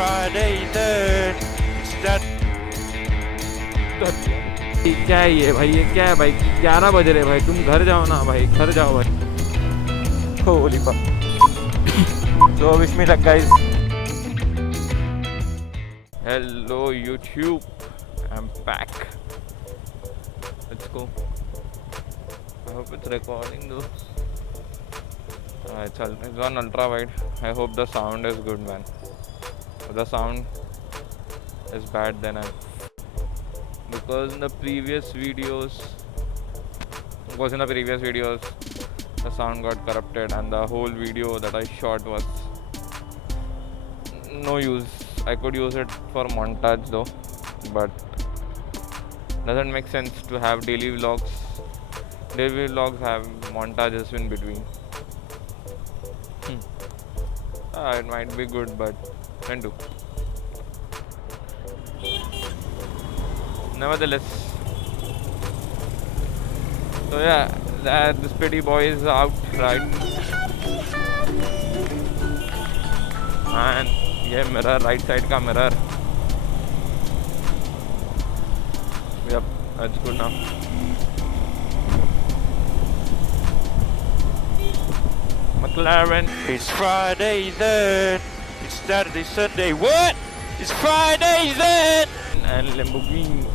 Friday then. It's that. क्या है ये भाई, ये क्या है भाई? 11 बज रहे भाई, तुम घर जाओ ना भाई, घर जाओ भाई. Holy fuck. So wish me luck, guys. Hello YouTube, I'm back. Let's go. I hope it's recording though. It's on ultra wide. I hope the sound is good, man. If the sound is bad, then because in the previous videos, the sound got corrupted and the whole video that I shot was no use. I could use it for montage though, but doesn't make sense to have daily vlogs. Daily vlogs have montages in between. It might be good, but can do. Nevertheless, so yeah, this pretty boy is out, right? And ये mirror, right side का mirror. Yep, that's good now. McLaren. It's Friday then. It's Saturday, Sunday. What? It's Friday then. And Lamborghini.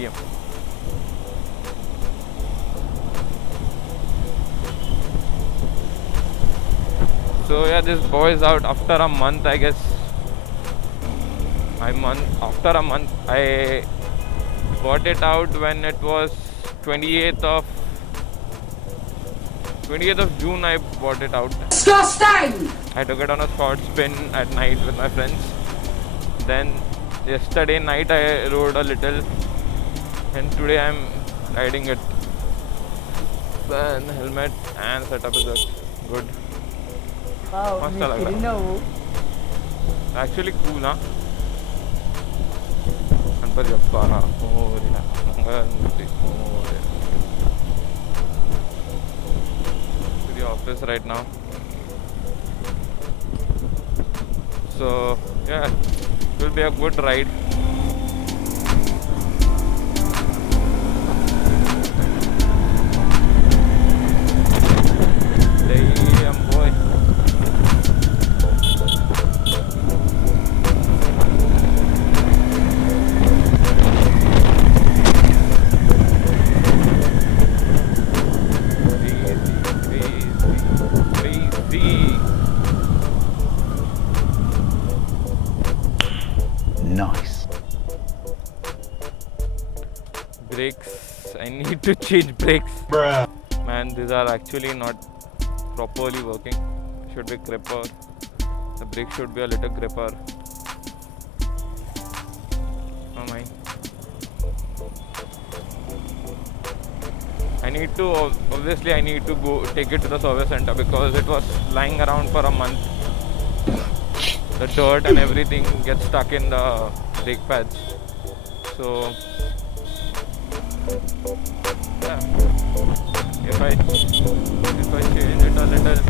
Yeah. So yeah, this boy is out after a month, I guess. After a month, I got it out when it was 28th of June. I bought it out. Disgusting! I took it on a short spin at night with my friends. Then yesterday night I rode a little, and today I'm riding it. The helmet and setup is good. Wow, मस्त लग रहा है. Actually cool, huh? Ganpati Bappa Morya, मंगलमूर्ति Morya. To the office right now. So yeah, it will be a good ride. Damn boy. Nice. Brakes, I need to change brakes. Bruh. Man, these are actually not properly working. Should be gripper. The brake should be a little gripper. Oh my. I need to go take it to the service center because it was lying around for a month. The dirt and everything gets stuck in the brake pads. So yeah, if I change it a little.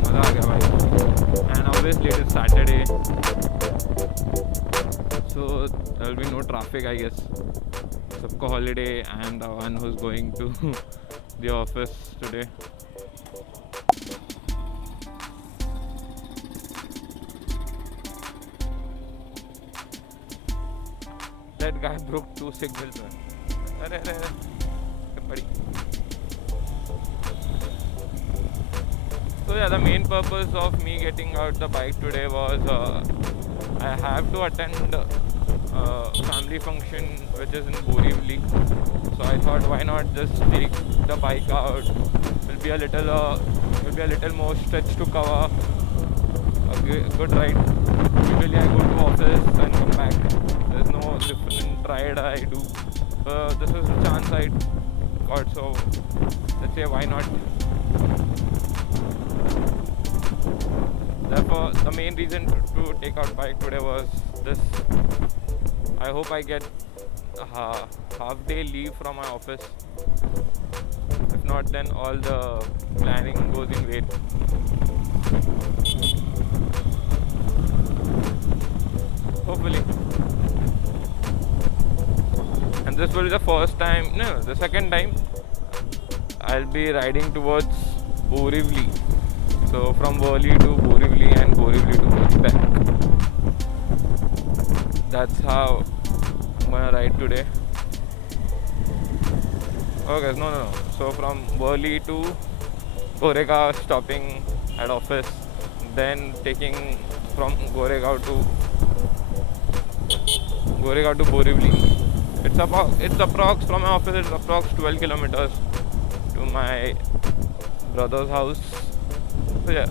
मजा आ गया भाई. And obviously it is Saturday, so there will be no traffic, I guess. सबको holiday. I am the one who's going to the office today. That guy broke 2 signals. अरे buddy. So yeah, the main purpose of me getting out the bike today was I have to attend family function which is in Borivali. So I thought, why not just take the bike out? Will be a little more stretch to cover. A good ride. Usually I go to office and come back. There's no different ride I do. This is a chance I got, so let's say why not. Therefore, the main reason to take out bike today was this. I hope I get half day leave from my office. If not, then all the planning goes in vain. Hopefully. And this will be the first time, no, the second time I'll be riding towards Borivali. So from Worli to Borivali and Borivali to Worli back. That's how I'm gonna ride today. Okay, no. So from Worli to Goregaon, stopping at office, then taking from Goregaon to Borivali. It's approx from my office. It's approx 12 kilometers to my brother's house. So yeah.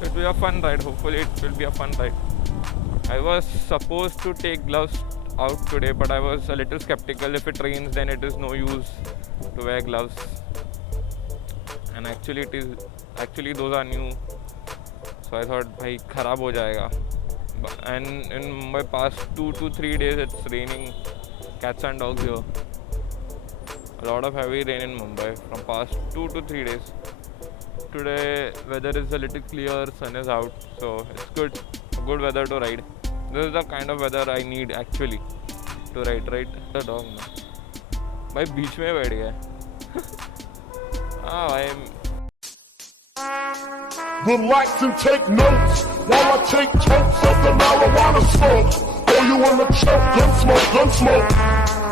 It will be a fun ride. Hopefully it will be a fun ride. I was supposed to take gloves out today, but I was a little skeptical. If it rains, then it is no use to wear gloves. And actually those are new. So I thought, bhai, kharab ho jayega. And in my past 2 to 3 days, it's raining cats and dogs here. A lot of heavy rain in Mumbai from past 2 to 3 days. Today, weather is a little clear, sun is out, so it's good weather to ride. This is the kind of weather I need actually to ride, right? The dog ना भाई बीच में बैठ गया हाँ भाई Would like to take notes while I take totes of the marijuana smoke. Oh, you wanna choke? Gun smoke.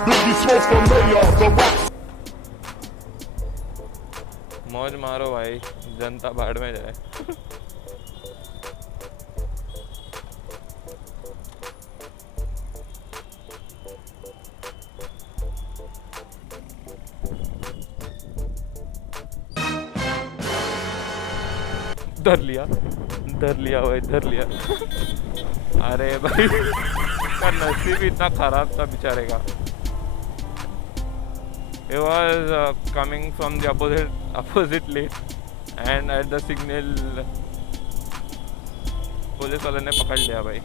Biggie smoke the mayor, the rap. मौज मारो भाई, जनता भाड़ में जाए धर लिया भाई, धर लिया अरे भाई का नसीब इतना खराब था बेचारे का. He was coming from the opposite lane and at the signal police वाले ने पकड़ लिया भाई.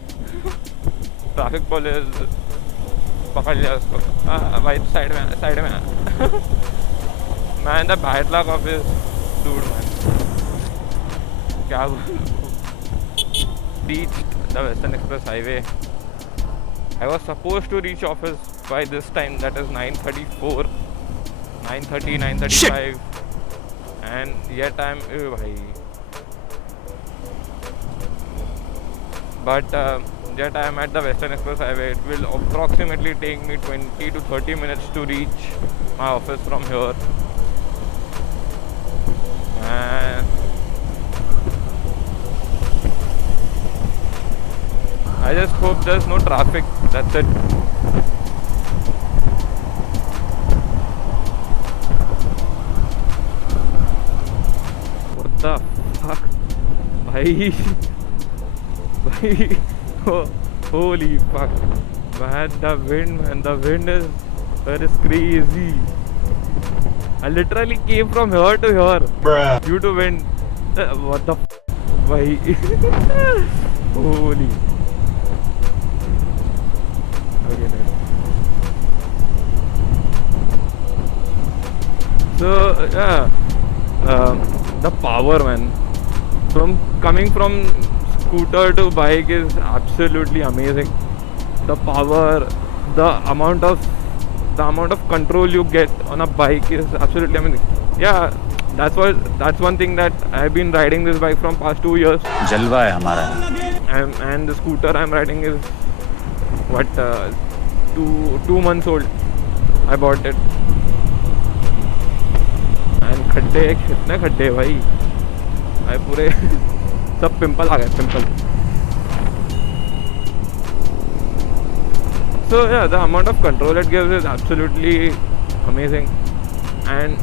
ट्रैफिक पुलिस पकड़ लिया उसको. भाई साइड में man the bad luck of his dude man. क्या reached the Western Express Highway. I was supposed to reach office by this time, that is 9:34, 9:30, 9:35, and yet I'm but yet I'm at the Western Express Highway. It will approximately take me 20 to 30 minutes to reach my office from here. And I just hope there's no traffic, that's it. What the fuck? Bhai. Oh, holy fuck. Man, the wind is crazy. I literally came from here to here. Bruh. Due to wind. What the fuck? Bhai. Holy. So yeah, the power, man, from coming from scooter to bike is absolutely amazing. The power, the amount of control you get on a bike is absolutely amazing. Yeah, that's one thing that I've been riding this bike from past 2 years. जलवा है हमारा. And the scooter I'm riding is what 2 months old. I bought it. And खड्डे कितने खड्डे भाई पूरे सब pimple आ गए pimple. So yeah, the amount of control it gives is absolutely amazing, and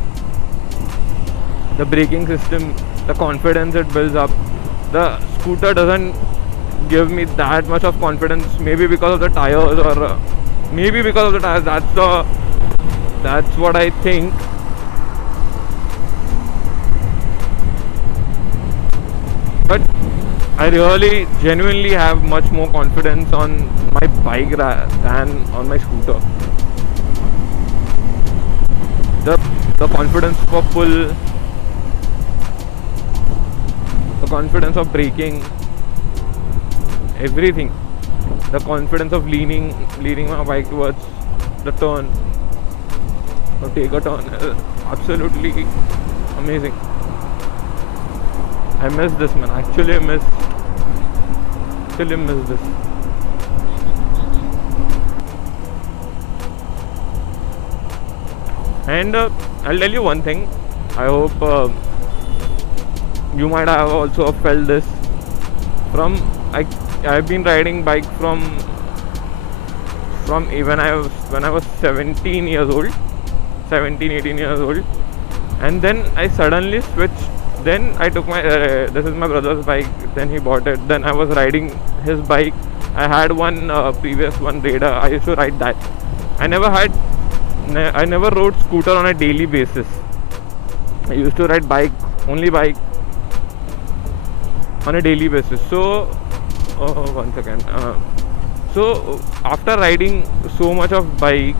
the braking system, the confidence it builds up. The scooter doesn't give me that much of confidence, maybe because of the tires, or maybe because of the tires. That's what I think. But I really genuinely have much more confidence on my bike than on my scooter. The confidence for pull, the confidence of braking, everything. The confidence of leaning my bike towards the turn or take a turn. Absolutely amazing. I miss this, man. Actually miss this. And I'll tell you one thing. I hope you might have also felt this. I've been riding bike from when I was 18 years old, and then I suddenly switched. Then I took my this is my brother's bike. Then he bought it. Then I was riding his bike. I had one previous one Raider. I used to ride that. I never rode scooter on a daily basis. I used to ride only bike on a daily basis. So, one second. So after riding so much of bike,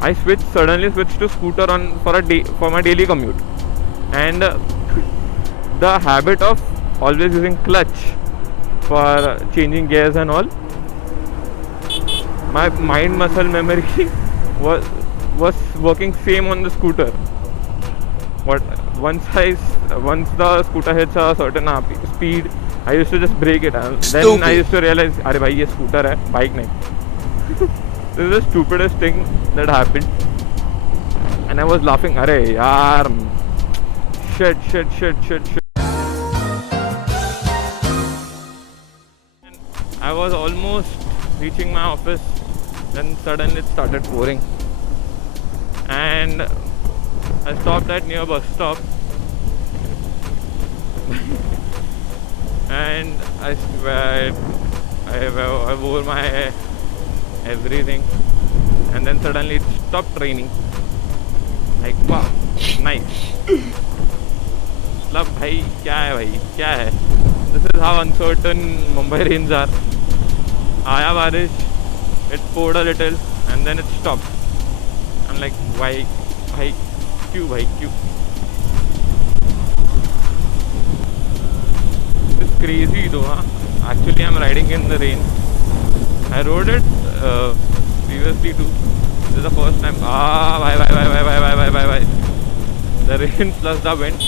I suddenly switched to scooter for my daily commute, and the habit of always using clutch for changing gears and all, my mind muscle memory was working same on the scooter. But once the scooter hits a certain speed, I used to just brake it. Then I used to realize, अरे भाई ये scooter है, bike नहीं. This is the stupidest thing that happened, and I was laughing. अरे यार, shit. I was almost reaching my office, then suddenly it started pouring, and I stopped at near bus stop, and I swear I wore my everything, and then suddenly it stopped raining. Like wow, nice. मतलब भाई क्या है? This is how uncertain Mumbai rains are. आया बारिश, it poured a little, and then it stopped. I'm like, why, क्यों? It's crazy though, huh? Actually, I'm riding in the rain. I rode it previously too. This is the first time. Bye. The rain plus the wind.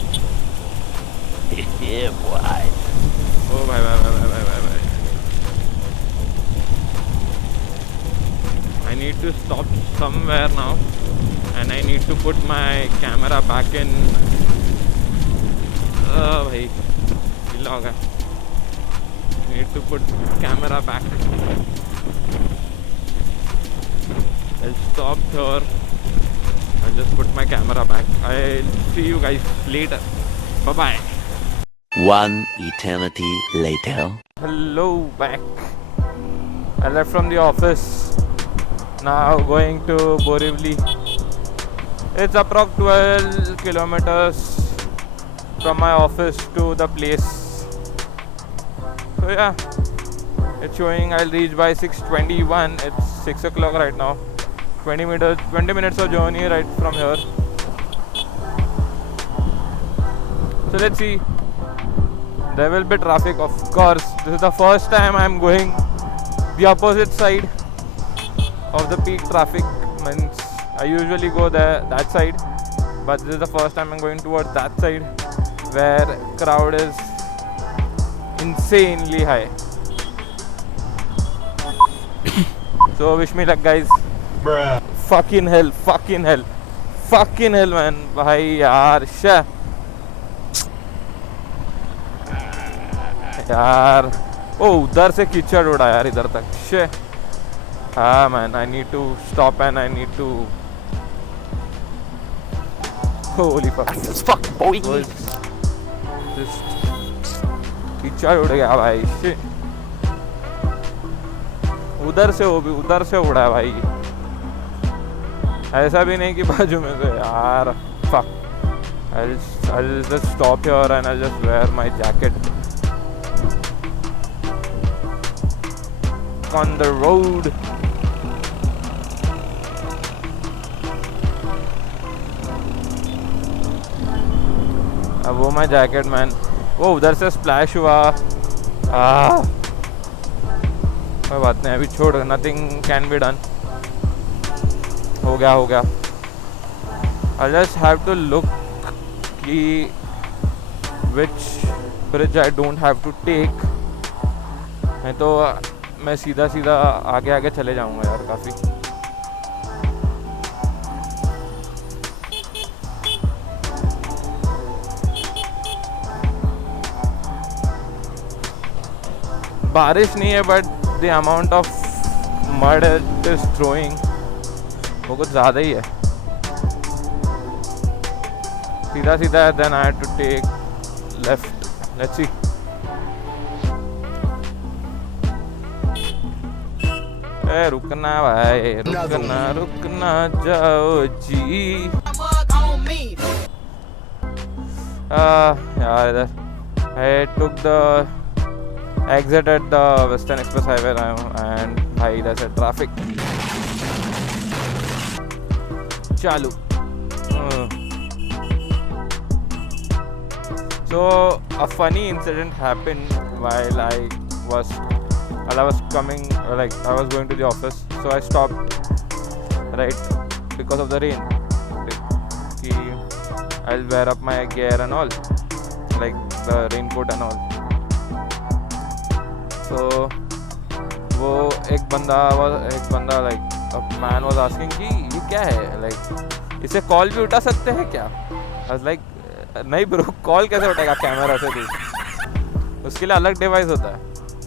Yeah, boy. Oh, bye. I need to stop somewhere now, and I need to put my camera back in. Bhai, gilla ho gaya. I need to put camera back. I'll stop here. I'll just put my camera back. I'll see you guys later. Bye-bye. One eternity later. Hello, back. I left from the office. Now going to Borivali. It's approx 12 kilometers from my office to the place. So yeah, it's showing I'll reach by 6:21. It's 6 o'clock right now. 20 minutes of journey right from here. So let's see. There will be traffic, of course. This is the first time I'm going the opposite side of the peak traffic. Means I usually go that side, but this is the first time I'm going towards that side where crowd is insanely high. So wish me luck, guys. Bruh. Fucking hell, man. Bhai yaar, यार उधर से कीचड़ उड़ा यार इधर तक. हाँ man, I need to stop and I need to. Holy fuck. Fuck, boy. कीचड़ उड़ गया भाई. उधर से उड़ा है भाई. ऐसा भी नहीं कि बाजू में से यार. Fuck. I'll just stop here and I'll just wear my jacket. back on the road. वो माय जैकेट मैन, वो उधर से स्प्लैश हुआ। कोई बात नहीं, अभी छोड़, नथिंग कैन बी डन। हो गया। I just have to look कि which bridge I don't have to take, नहीं तो मैं सीधा आगे चले जाऊंगा यार काफ़ी। बारिश नहीं है but the amount of mud it is throwing वो कुछ ज़्यादा ही है। सीधा है, then I had to take left. Let's see. रुकना भाई, रुकना जाओ जी। यार इधर I took the exit at the Western Express Highway now, and भाई इधर से ट्रैफिक चालू। So a funny incident happened while I was coming, like I was going to the office, so I stopped right because of the rain. I'll wear up my gear and all, like the raincoat and all. So वो एक बंदा like a man was asking कि ये क्या है, like इसे call भी उठा सकते हैं क्या? I was like नहीं ब्रो, कॉल कैसे उठाएगा कैमरा से तू, उसके लिए अलग डिवाइस होता है।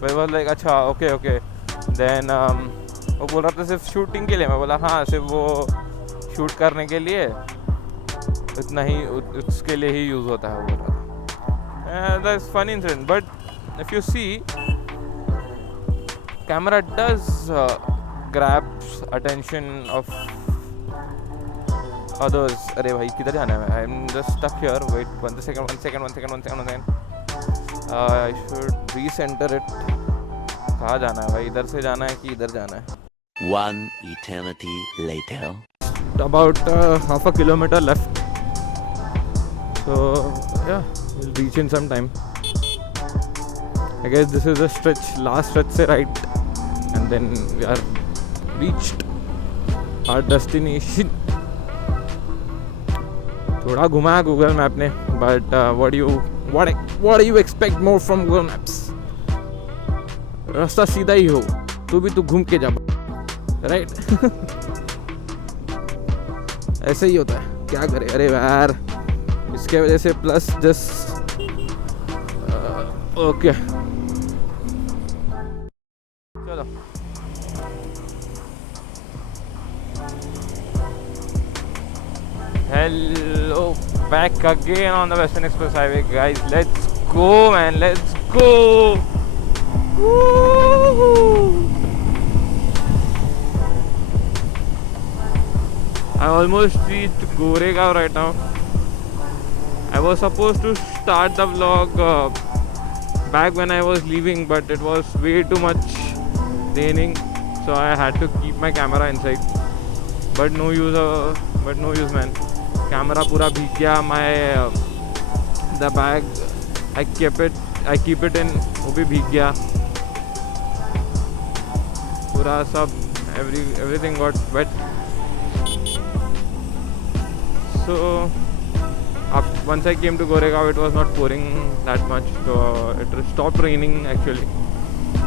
वो was like अच्छा ओके देन वो बोल रहा था सिर्फ शूटिंग के लिए। मैं बोला हाँ, सिर्फ वो शूट करने के लिए इतना ही, उसके लिए ही यूज़ होता है। वो बोल रहा था। That's funny incident, but if you see camera does grabs attention of others. अरे भाई किधर जाना है? I'm just stuck here. Wait one second. I should recenter it. कहाँ जाना है भाई? इधर से जाना है कि इधर जाना है? One eternity later. About half a kilometer left. So yeah, we'll reach in some time. I guess this is the stretch, last stretch से right. And then we are reached our destination. थोड़ा घुमाया Google map ने, but what do you expect more from Google Maps? रास्ता सीधा ही हो, तू घूम के जा, right? ऐसे ही होता है, क्या करे। अरे यार इसके वजह से प्लस जस्ट ओके चलो। Hello, back again on the Western Express Highway, guys. Let's go, man. Let's go. Woo-hoo. I almost reached Goregaon right now. I was supposed to start the vlog back when I was leaving, but it was way too much raining, so I had to keep my camera inside. But no use, man. Camera पूरा भीग गया। The bag I keep it in, वो भी भीग गया पूरा सब। Everything got wet. So once I came to Goregaon, it was not pouring that much, so it stopped raining actually.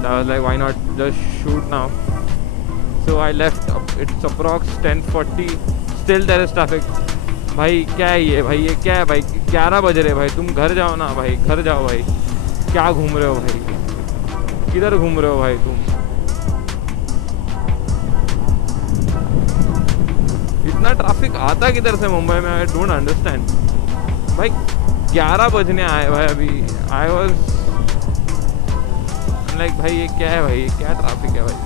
So I was like, why not just shoot now? So I left. It's approx 10:40. Still there is traffic. भाई क्या है ये भाई, ये क्या है भाई? 11 बज रहे भाई, तुम घर जाओ ना भाई, घर जाओ भाई। क्या घूम रहे हो भाई, किधर घूम रहे हो भाई तुम? इतना ट्रैफिक आता किधर से मुंबई में? आई डोंट अंडरस्टैंड भाई। 11 बजने आए भाई अभी। आई वॉज लाइक भाई ये क्या है भाई, ये क्या ट्रैफिक है भाई?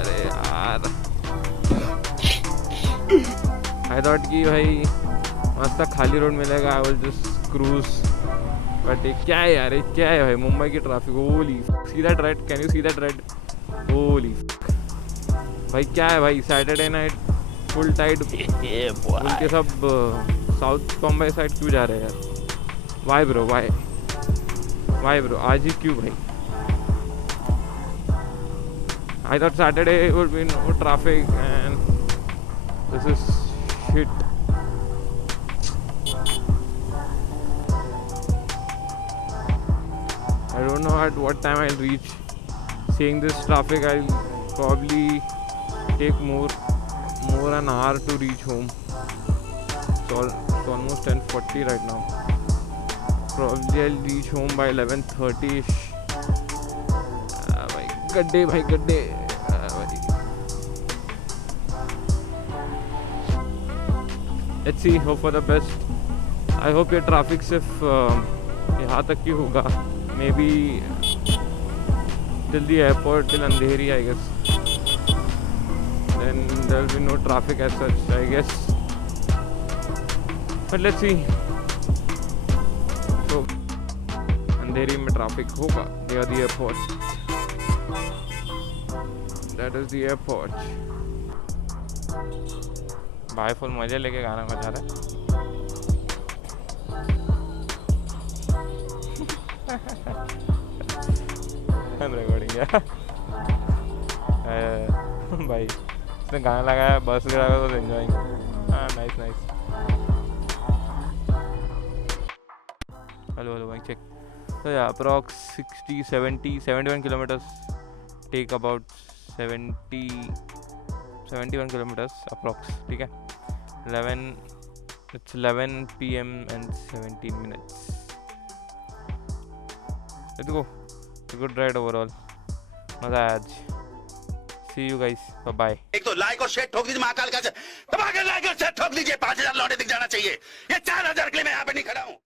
अरे यार आई थॉट कि भाई मस्त खाली रोड मिलेगा, I will just cruise, but ये क्या है यार, ये क्या है भाई? मुंबई की traffic. Holi see that red, can you see that red? Holi भाई क्या है भाई, सैटरडे नाइट फुल टाइड उनके सब साउथ बॉम्बे साइड क्यों जा रहे हैं यार? वाई ब्रो वाई ब्रो आज ही क्यों भाई? I thought Saturday would be no traffic and this is shit. I don't know at what time I'll reach. Seeing this traffic, I'll probably take more an hour to reach home. It's almost 10:40 right now. Probably I'll reach home by 11:30ish. गड्ढे भाई गड्ढे Let's see, hope for the best. I hope your traffic सिर्फ यहाँ तक ही होगा. Maybe till the airport, till Andheri, I guess. Then there will be no traffic as such, I guess. But let's see. So Andheri में traffic होगा near the airport. That is the airport. भाई full मजे लेके गाना बजा रहा है. I'm recording यार. भाई इसने गाना लगाया, बस गिरा तो enjoying. हाँ nice. Hello mic check. So yeah, approx 71 kilometers. Take about 71 kilometers approx. ठीक है. 11 PM and 17 minutes. Let's go. It's a good ride overall. मजा आया आज. See you guys. Bye bye. एक तो लाइक और शेयर ठोक दीजिए, महाकाल का दबा के लाइक और शेयर ठोक दीजिए. 5000 लौटे दिख जाना चाहिए. ये 4000 के लिए मैं यहाँ पे